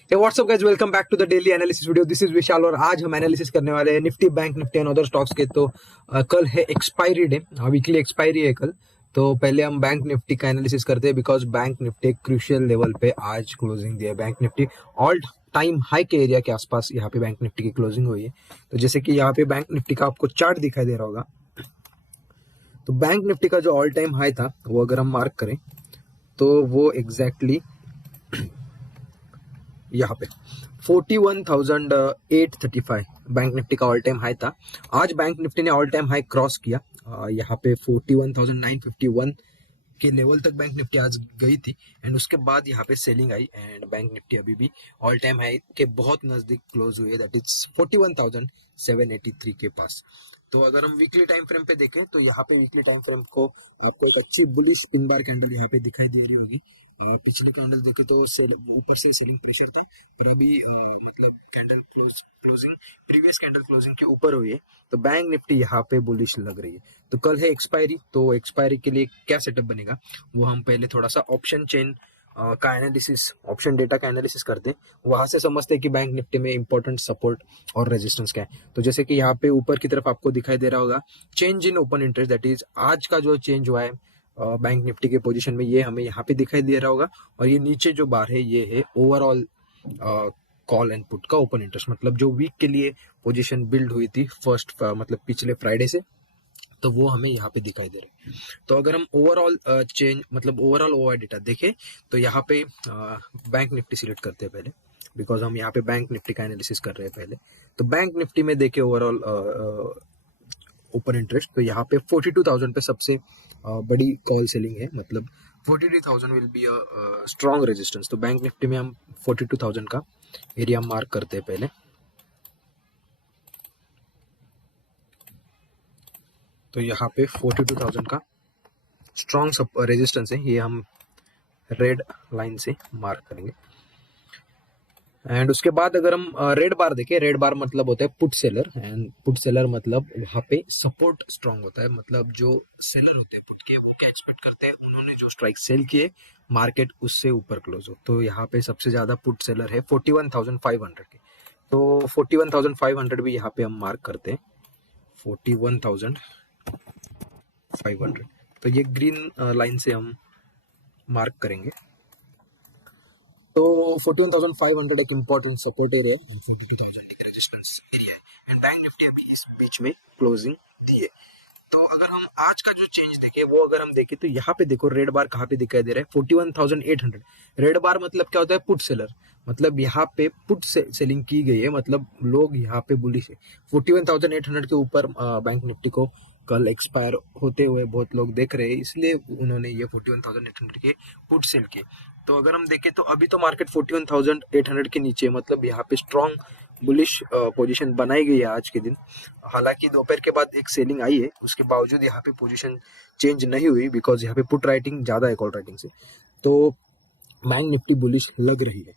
Hey, what's up guys? Welcome back to the daily analysis video. This is विशाल और आज हम analysis करने वाले हैं Nifty, bank Nifty and other stocks के। तो कल है एक्सपायरी डे, वीकली एक्सपायरी है कल। तो पहले हम बैंक निफ्टी का एनालिसिस करते हैं because bank Nifty crucial level पे आज क्लोजिंग दिया है। Bank Nifty all time high के एरिया के आसपास यहाँ पे बैंक निफ्टी की क्लोजिंग हुई है। तो जैसे कि यहाँ पे बैंक निफ्टी का आपको चार्ट दिखाई दे रहा होगा, तो बैंक निफ्टी का जो ऑल टाइम हाई था वो अगर हम मार्क करें तो वो एग्जैक्टली यहाँ पे 41,835 बैंक निफ्टी का ऑल टाइम हाई था। आज बैंक निफ्टी ने ऑल टाइम हाई क्रॉस किया, यहाँ पे 41,951 के लेवल तक बैंक निफ्टी आज गई थी एंड उसके बाद यहाँ पे selling I and bank Nifty अभी भी ऑल टाइम हाई के बहुत नजदीक क्लोज हुई है, दैट इज 41,783 के पास। तो अगर हम वीकली टाइम फ्रेम पे देखें तो यहाँ पे वीकली टाइम फ्रेम को आपको एक अच्छी बुलिश पिन बार कैंडल यहाँ पे दिखाई दे रही होगी। पिछले कैंडल देखे तो ऊपर से सेलिंग प्रेशर था, पर अभी मतलब candle closing previous candle closing के ऊपर हुई है, तो बैंक निफ्टी यहाँ पे बुलिश लग रही है। तो कल है एक्सपायरी, तो एक्सपायरी के लिए क्या सेटअप बनेगा वो हम पहले थोड़ा सा ऑप्शन चेन का एनालिसिस, ऑप्शन डेटा का एनालिसिस करते हैं, वहां से समझते हैं कि बैंक निफ्टी में इंपॉर्टेंट सपोर्ट और रेजिस्टेंस क्या है। तो जैसे कि यहाँ पे ऊपर की तरफ आपको दिखाई दे रहा होगा change in open interest, that is आज का जो चेंज हुआ है बैंक निफ्टी के पोजीशन में, ये हमें यहाँ पे दिखाई दे रहा होगा। और ये नीचे जो बार है ये है ओवरऑल कॉल एंड पुट का ओपन इंटरेस्ट, मतलब जो वीक के लिए पोजीशन बिल्ड हुई थी फर्स्ट मतलब पिछले फ्राइडे से, तो वो हमें यहाँ पे दिखाई दे रहे हैं। तो अगर हम ओवरऑल चेंज मतलब ओवरऑल ओवर डेटा देखें तो यहाँ पे बैंक निफ्टी सिलेक्ट करते हैं पहले, बिकॉज हम यहाँ पे बैंक निफ्टी का एनालिसिस कर रहे हैं पहले। तो बैंक निफ्टी में देखे ओवरऑल ओपन इंटरेस्ट, तो यहाँ पे 42,000 पे सबसे बड़ी कॉल सेलिंग है, मतलब 42,000 will be a strong resistance. तो बैंक निफ्टी में हम 42,000 का एरिया मार्क करते हैं पहले। तो यहाँ पे 42,000 का स्ट्रॉन्ग रेजिस्टेंस है, ये हम रेड लाइन से मार्क करेंगे। एंड उसके बाद अगर हम रेड बार देखें, रेड बार मतलब होता है put seller, and put seller मतलब वहां पे सपोर्ट स्ट्रॉन्ग होता है, मतलब जो सेलर होते हैं पुट के वो क्या एक्सपेक्ट करते हैं, उन्होंने जो स्ट्राइक सेल किए मार्केट उससे ऊपर क्लोज हो। तो यहाँ पे सबसे ज्यादा पुट सेलर है 41,500 के, तो 41,500 भी यहाँ पे हम मार्क करते हैं 41,500। तो ये ग्रीन लाइन से हम मार्क करेंगे। तो 41,500 एक इम्पोर्टेंट सपोर्ट एरिया है, 42,000 एक रेजिस्टेंस एरिया है एंड बैंक निफ्टी अभी इस बीच में क्लोजिंग दी है। तो अगर हम आज का जो चेंज देखें वो अगर हम देखें तो यहाँ पे देखो रेड बार कहाँ पे दिखाई दे रहा है 41,800। रेड बार मतलब क्या होता है, पुट सेलर, मतलब यहाँ पे पुट सेलिंग की गई है, मतलब लोग यहाँ पे बुलिश है। 41,800 के ऊपर बैंक निफ्टी को कल एक्सपायर होते हुए बहुत लोग देख रहे हैं, इसलिए उन्होंने ये 41,800 के पुट सेल किए। तो अगर हम देखें तो अभी तो मार्केट 41,800 के नीचे, मतलब यहाँ पे स्ट्रॉन्ग बुलिश पोजीशन बनाई गई है आज के दिन। हालांकि दोपहर के बाद एक सेलिंग आई है, उसके बावजूद यहाँ पे पोजीशन चेंज नहीं हुई बिकॉज यहाँ पे पुट राइटिंग ज्यादा है कॉल राइटिंग से। तो बैंक निफ्टी बुलिश लग रही है,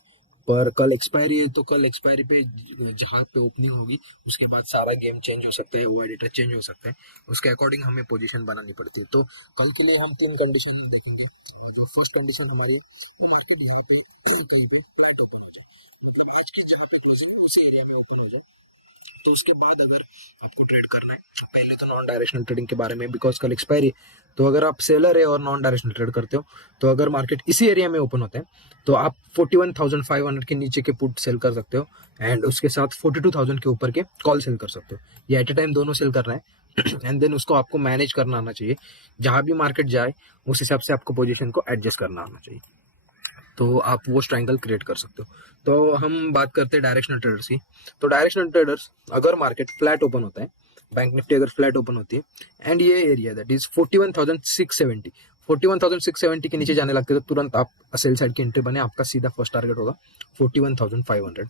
पर कल एक्सपायरी है, तो कल एक्सपायरी पे जहां पे ओपनिंग होगी उसके बाद सारा गेम चेंज हो सकता है, ओवर डेटा चेंज हो सकता है, उसके अकॉर्डिंग हमें पोजीशन बनानी पड़ती है। तो कल के लिए हम 3 कंडीशन देखेंगे। जो फर्स्ट कंडीशन हमारी है वो मार्केट यहाँ पे कहीं पे फ्लैट ओपन हो जाए, मतलब आज की जहाँ पे क्लोजिंग है उसी एरिया में ओपन हो जाए। तो उसके बाद अगर आपको ट्रेड करना है, पहले तो नॉन डायरेक्शनल ट्रेडिंग के बारे में, बिकॉज कल एक्सपायरी, तो अगर आप सेलर है और नॉन डायरेक्शनल ट्रेड करते हो तो अगर मार्केट इसी एरिया में ओपन होता है तो आप 41,500 के नीचे के पुट सेल कर सकते हो एंड उसके साथ 42,000 के ऊपर के कॉल सेल कर सकते हो। ये एट ए टाइम दोनों सेल कर रहे हैं एंड देन उसको आपको मैनेज करना आना चाहिए, जहां भी मार्केट जाए उस हिसाब से आपको पोजीशन को एडजस्ट करना आना चाहिए, तो आप वो ट्रायंगल क्रिएट कर सकते हो। तो हम बात करते हैं डायरेक्शनल ट्रेडर्स की। तो डायरेक्शनल ट्रेडर्स अगर मार्केट फ्लैट ओपन होता है, बैंक निफ्टी अगर फ्लैट ओपन होती है एंड ये एरिया दैट इज 41,670 के नीचे जाने लगते हैं, तो तुरंत आप सेल साइड की एंट्री बने, आपका सीधा फर्स्ट टारगेट होगा 41,500,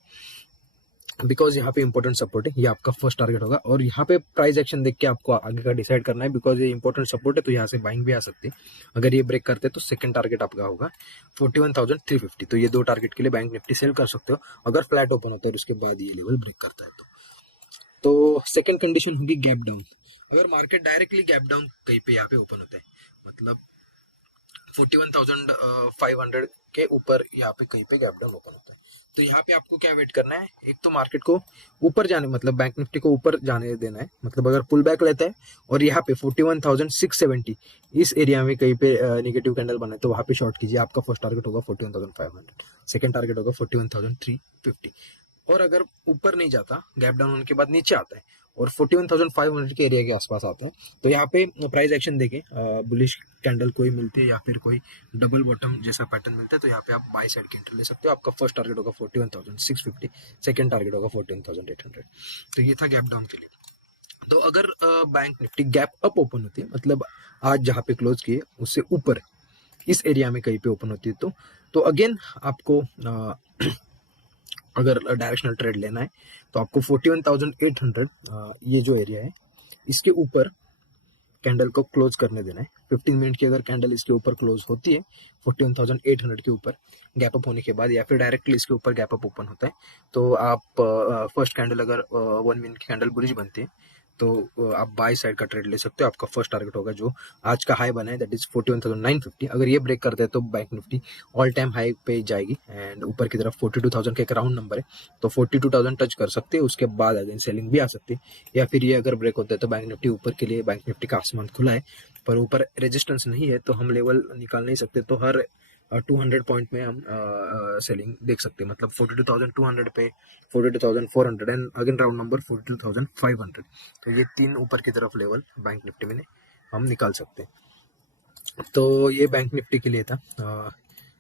बिकॉज यहाँ पे इंपॉर्टेंट सपोर्ट है, ये आपका फर्स्ट टारगेट होगा। और यहाँ पे प्राइस एक्शन देख के आपको आगे का डिसाइड करना है, बिकॉज ये इंपॉर्टेंट सपोर्ट है, तो यहाँ से बाइंग भी आ सकती है। अगर ये ब्रेक करते हैं तो सेकंड टारगेट आपका होगा 41,350। तो ये 2 टारगेट के लिए बैंक निफ्टी सेल कर सकते हो अगर फ्लैट ओपन होता है और उसके बाद ये लेवल ब्रेक करता है तो सेकंड कंडीशन होगी गैप डाउन। अगर मार्केट डायरेक्टली गैप डाउन कहीं पे यहाँ पे ओपन होता है, मतलब 41,500 के ऊपर यहाँ पे कहीं पे गैप डाउन ओपन होता है, तो यहाँ पे आपको क्या वेट करना है, एक तो मार्केट को ऊपर जाने, मतलब बैंक निफ्टी को ऊपर जाने देना है, मतलब अगर पुल बैक लेता है और यहाँ पे 41,670 इस एरिया में कहीं पे नेगेटिव कैंडल बना है तो वहां पे शॉर्ट कीजिए। आपका फर्स्ट टारगेट होगा 41,500, सेकंड टारगेट होगा 41,350। और अगर ऊपर नहीं जाता, गैप डाउन होने के बाद नीचे आता है और 41,500 के एरिया के आसपास आता है, तो यहाँ पे प्राइस एक्शन देखें, बुलिश कैंडल कोई मिलती है या फिर कोई डबल बॉटम जैसा पैटर्न मिलता है तो यहाँ पे आप बाय साइड की एंट्री ले सकते हो। आपका फर्स्ट टारगेट होगा 41,650, सेकंड टारगेट होगा 14,800। तो ये था गैप डाउन के लिए। तो अगर bank Nifty gap up open होती है, मतलब आज जहाँ पे क्लोज किए उससे ऊपर इस एरिया में कहीं पे ओपन होती है, तो अगेन आपको अगर डायरेक्शनल ट्रेड लेना है तो आपको 41,800 ये जो एरिया है इसके ऊपर कैंडल को क्लोज करने देना है। 15 मिनट की अगर कैंडल इसके ऊपर क्लोज होती है 41,800 के ऊपर गैप अप होने के बाद, या फिर डायरेक्टली इसके ऊपर गैप अप ओपन होता है, तो आप फर्स्ट कैंडल अगर 1 मिनट की कैंडल बुलिश बनती है तो आप बाय साइड का ट्रेड ले सकते हो। आपका फर्स्ट टारगेट होगा जो आज का हाई बना है, दैट इज 41,950। अगर ये ब्रेक करता है तो bank Nifty all time high पे जाएगी एंड ऊपर की तरफ 42,000 का एक राउंड नंबर है, तो 42,000 टच कर सकते हैं। उसके बाद अगेन सेलिंग भी आ सकती है, या फिर ये अगर ब्रेक होता है तो बैंक निफ्टी ऊपर के लिए, बैंक निफ्टी का आसमान खुला है पर ऊपर रेजिस्टेंस नहीं है तो हम लेवल निकाल नहीं सकते, तो हर 200 पॉइंट में हम सेलिंग देख सकते हैं, मतलब 42,200 पे, 42,400 एंड अगेन राउंड नंबर 42,500। तो ये तीन ऊपर की तरफ लेवल बैंक निफ्टी में हम निकाल सकते हैं। तो ये बैंक निफ्टी के लिए था।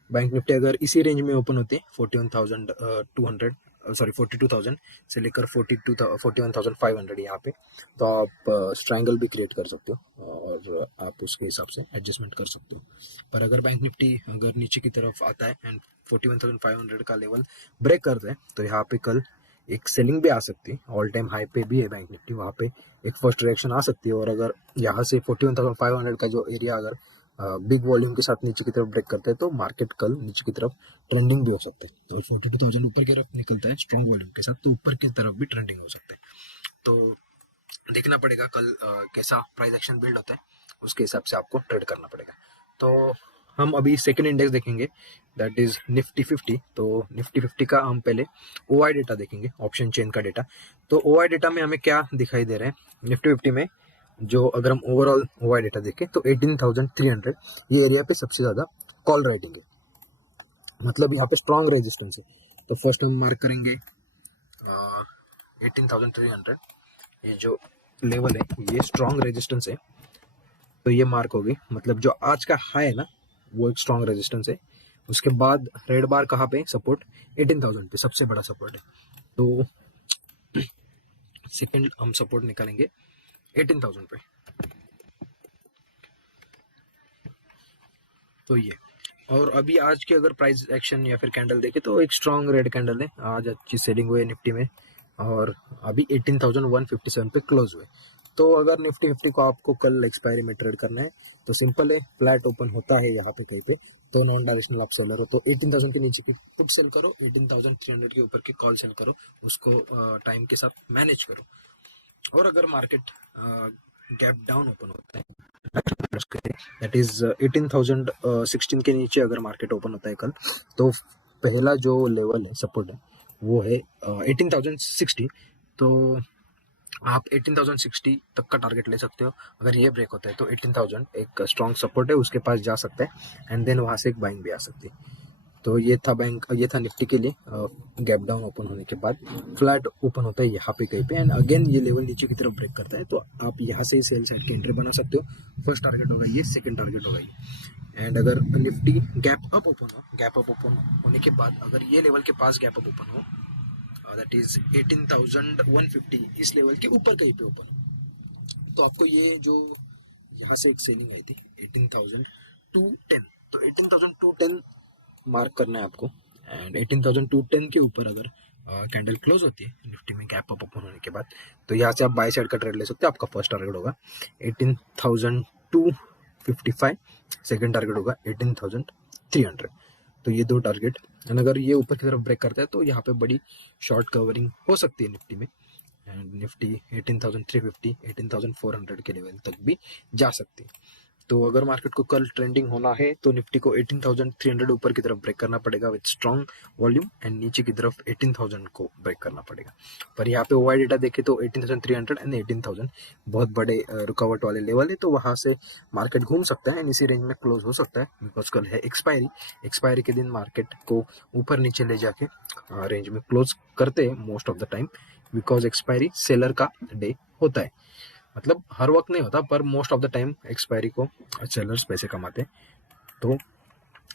बैंक निफ्टी अगर इसी रेंज में ओपन होती है 41,200, सॉरी 42,000 से लेकर 41,500 यहाँ पे, तो आप स्ट्रैंगल भी क्रिएट कर सकते हो और आप उसके हिसाब से एडजस्टमेंट कर सकते हो। पर अगर बैंक निफ्टी अगर नीचे की तरफ आता है एंड 41,500 का लेवल ब्रेक करता है तो यहाँ पे कल एक सेलिंग भी आ सकती है। ऑल टाइम हाई पे भी है बैंक निफ्टी, वहाँ पे एक फर्स्ट रिएक्शन आ सकती है। और अगर यहाँ से 41,500 का जो एरिया अगर बिग वॉल्यूम के साथ नीचे की तरफ ब्रेक करते हैं तो मार्केट कल नीचे की तरफ ट्रेंडिंग भी हो सकता है। तो 42,000 ऊपर की तरफ निकलता है स्ट्रॉन्ग वॉल्यूम के साथ तो ऊपर की तरफ भी ट्रेंडिंग हो सकता है। तो देखना पड़ेगा कल कैसा प्राइस एक्शन बिल्ड होता है, उसके हिसाब से आपको ट्रेड करना पड़ेगा। तो हम अभी सेकंड इंडेक्स देखेंगे, दैट इज निफ्टी 50। तो निफ्टी 50 का हम पहले ओआई डेटा देखेंगे, ऑप्शन चेन का डेटा। तो ओआई डेटा में हमें क्या दिखाई दे रहा है निफ्टी 50 में, जो अगर हम ओवरऑल ओआई डेटा देखें तो 18,300 ये एरिया पे सबसे ज्यादा कॉल राइटिंग है, मतलब यहाँ पे स्ट्रॉन्ग रेजिस्टेंस है। तो फर्स्ट हम मार्क करेंगे 18,300, ये जो लेवल है ये स्ट्रॉन्ग रेजिस्टेंस है, तो ये मार्क होगी। मतलब जो आज का हाई है ना वो एक स्ट्रॉन्ग रेजिस्टेंस है। उसके बाद रेड बार कहाँ पे सपोर्ट, 18,000 पे सबसे बड़ा सपोर्ट है। तो सेकंड हम सपोर्ट निकालेंगे 18,000 पे। तो ये, और अभी आज के अगर प्राइस एक्शन या फिर कैंडल देखे तो एक स्ट्रॉन्ग रेड कैंडल है, आज अच्छी सेलिंग हुई है निफ्टी में और अभी 18,157 पे क्लोज हुए। तो अगर निफ्टी 50 को आपको कल एक्सपायरी में ट्रेड करना है तो सिंपल है, फ्लैट ओपन होता है यहाँ पे कहीं पे तो नॉन डायरेक्शनल आप सेलर हो तो 18,000 के नीचे की पुट सेल करो, 18,300 के ऊपर की कॉल सेल करो, उसको टाइम के साथ मैनेज करो। और अगर मार्केट गैप डाउन ओपन होता है दैट इज 18,016 के नीचे अगर मार्केट ओपन होता है कल, तो पहला जो लेवल है सपोर्ट है वो है 18,060। तो आप 18,060 तक का टारगेट ले सकते हो। अगर ये ब्रेक होता है तो 18,000 एक स्ट्रॉन्ग सपोर्ट है, उसके पास जा सकता है एंड देन वहां से एक बाइंग भी आ सकती है। तो ये था निफ्टी के लिए गैप डाउन ओपन होने के बाद फ्लैट ओपन होता है यहाँ पे कहीं पे एंड अगेन ये लेवल नीचे की तरफ ब्रेक करता है तो आप यहाँ से ही सेल साइड की एंट्री बना सकते हो। फर्स्ट टारगेट होगा ये, सेकंड टारगेट होगा ये। एंड अगर निफ्टी गैप अप ओपन हो, गैप अप ओपन होने के बाद अगर ये लेवल के पास गैप अप ओपन हो, दैट इज 18,150, इस लेवल के ऊपर कहीं पे ओपन हो, तो आपको ये जो यहाँ से एक सेलिंग आई थी 18,210, तो 18,210 मार्क करना है आपको। एंड 18,210 के ऊपर अगर कैंडल क्लोज होती है निफ्टी में गैप अप ओपन होने के बाद, तो यहाँ से आप बाय साइड का ट्रेड ले सकते हो। आपका फर्स्ट टारगेट होगा 18,255, सेकंड टारगेट होगा 18,300। तो ये दो टारगेट, एंड अगर ये ऊपर की तरफ ब्रेक करता है तो यहाँ पे बड़ी शॉर्ट कवरिंग हो सकती है निफ्टी में एंड निफ्टी 18,350 18,400 के लेवल तक भी जा सकती है। तो अगर मार्केट को कल ट्रेंडिंग होना है तो निफ्टी को 18,300 ऊपर की तरफ ब्रेक करना पड़ेगा विथ स्ट्रॉन्ग वॉल्यूम, एंड नीचे की तरफ 18,000 को ब्रेक करना पड़ेगा। पर यहाँ पे ओवाई डेटा देखे तो 18,300 एंड 18,000 बहुत बड़े रुकावट वाले लेवल है, तो वहां से मार्केट घूम सकता है एंड इसी रेंज में क्लोज हो सकता है, बिकॉज कल है एक्सपायरी के दिन मार्केट को ऊपर नीचे ले जाके रेंज में क्लोज करते हैं most of the time, because expiry seller का डे होता है। मतलब हर वक्त नहीं होता, पर most of the time expiry को सेलर्स पैसे कमाते हैं, तो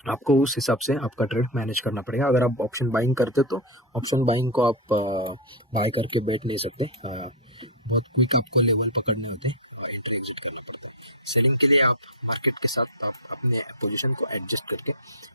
आपको उस हिसाब से आपका ट्रेड मैनेज करना पड़ेगा। अगर आप ऑप्शन बाइंग करते तो ऑप्शन बाइंग को आप बाय करके बैठ नहीं सकते, बहुत क्विक आपको लेवल पकड़ने होते हैं और एंट्री एग्जिट करना पड़ता है। सेलिंग के लिए आप मार्केट के साथ आप अपने पोजीशन को एडजस्ट करके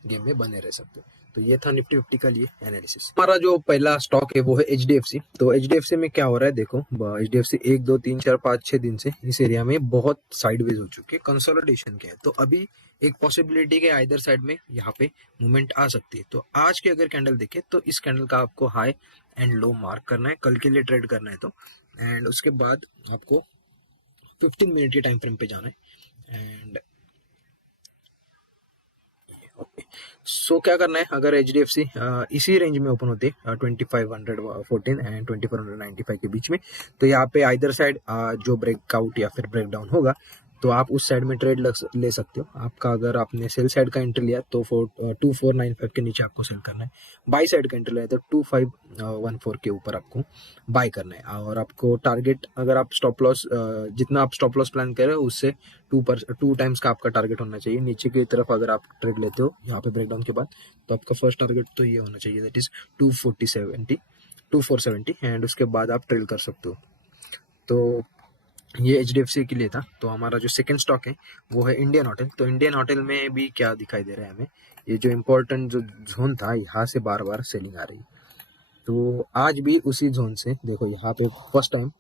गेम में बने रह सकते हो। तो ये था निफ्टी फिफ्टी का लिए एनालिसिस। हमारा जो पहला स्टॉक है वो है HDFC। तो HDFC में क्या हो रहा है देखो, HDFC 1 2 3 4 5 6 दिन से इस एरिया में बहुत साइडवेज हो चुके हैं, कंसोलिडेशन के है। तो अभी एक पॉसिबिलिटी के आइदर साइड में यहाँ पे मूवमेंट आ सकती है। तो आज के अगर कैंडल देखे तो इस कैंडल का आपको हाई एंड लो मार्क करना है कल के लिए ट्रेड करना है तो, एंड उसके बाद आपको 15 मिनट के टाइम फ्रेम पे जाना है। एंड सो क्या करना है, अगर HDFC इसी रेंज में ओपन होते 2514 एंड 2495 के बीच में, तो यहाँ पे आइदर साइड जो ब्रेकआउट या फिर ब्रेकडाउन होगा तो आप उस साइड में ट्रेड ले सकते हो। आपका अगर आपने सेल साइड का एंट्री लिया तो 2495 के नीचे आपको सेल करना है, बाई साइड का एंट्री लिया तो 2514 के ऊपर आपको बाय करना है। और आपको टारगेट, अगर आप स्टॉप लॉस जितना आप स्टॉप लॉस प्लान कर रहे हो उससे 2 टाइम्स का आपका टारगेट होना चाहिए नीचे की तरफ। अगर आप ट्रेड लेते हो यहाँ पे ब्रेकडाउन के बाद तो आपका फर्स्ट टारगेट तो ये होना चाहिए, दैट इज 2470 एंड उसके बाद आप ट्रेड कर सकते हो। तो ये HDFC के लिए था। तो हमारा जो सेकंड स्टॉक है वो है इंडियन होटल। तो इंडियन होटल में भी क्या दिखाई दे रहा है हमें, ये जो इम्पोर्टेंट जो जोन था यहाँ से बार बार सेलिंग आ रही, तो आज भी उसी जोन से देखो यहाँ पे फर्स्ट टाइम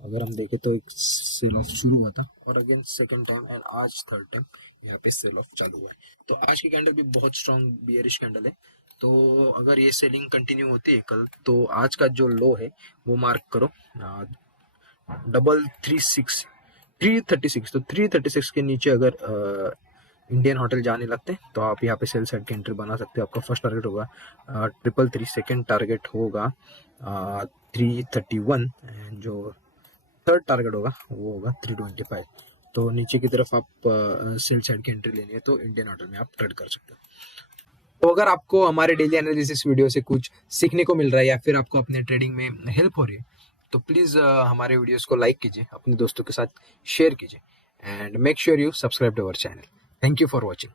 अगर हम देखें तो एक सेल ऑफ शुरू हुआ था और अगेन सेकंड टाइम एंड आज थर्ड टाइम यहाँ पे सेल ऑफ चालू हुआ है। तो आज की कैंडल भी बहुत स्ट्रॉन्ग बियरिश कैंडल है। तो अगर ये सेलिंग कंटिन्यू होती है कल तो आज का जो लो है वो मार्क करो 336 तो 336 के नीचे अगर इंडियन होटल जाने लगते हैं तो आप यहाँ पे सेल साइड की एंट्री बना सकते हो। आपका फर्स्ट टारगेट होगा 333, सेकेंड टारगेट होगा 331 एंड जो थर्ड टारगेट होगा वो होगा 325। तो नीचे की तरफ आप सेल साइड की एंट्री लेनी है तो इंडियन होटल में आप ट्रेड कर सकते हो। तो अगर आपको हमारे डेली एनालिसिस वीडियो से कुछ सीखने को मिल रहा है या फिर आपको अपने ट्रेडिंग में हेल्प हो रही है तो प्लीज़ हमारे वीडियोस को लाइक कीजिए, अपने दोस्तों के साथ शेयर कीजिए and make sure you subscribe to our channel. Thank you for watching.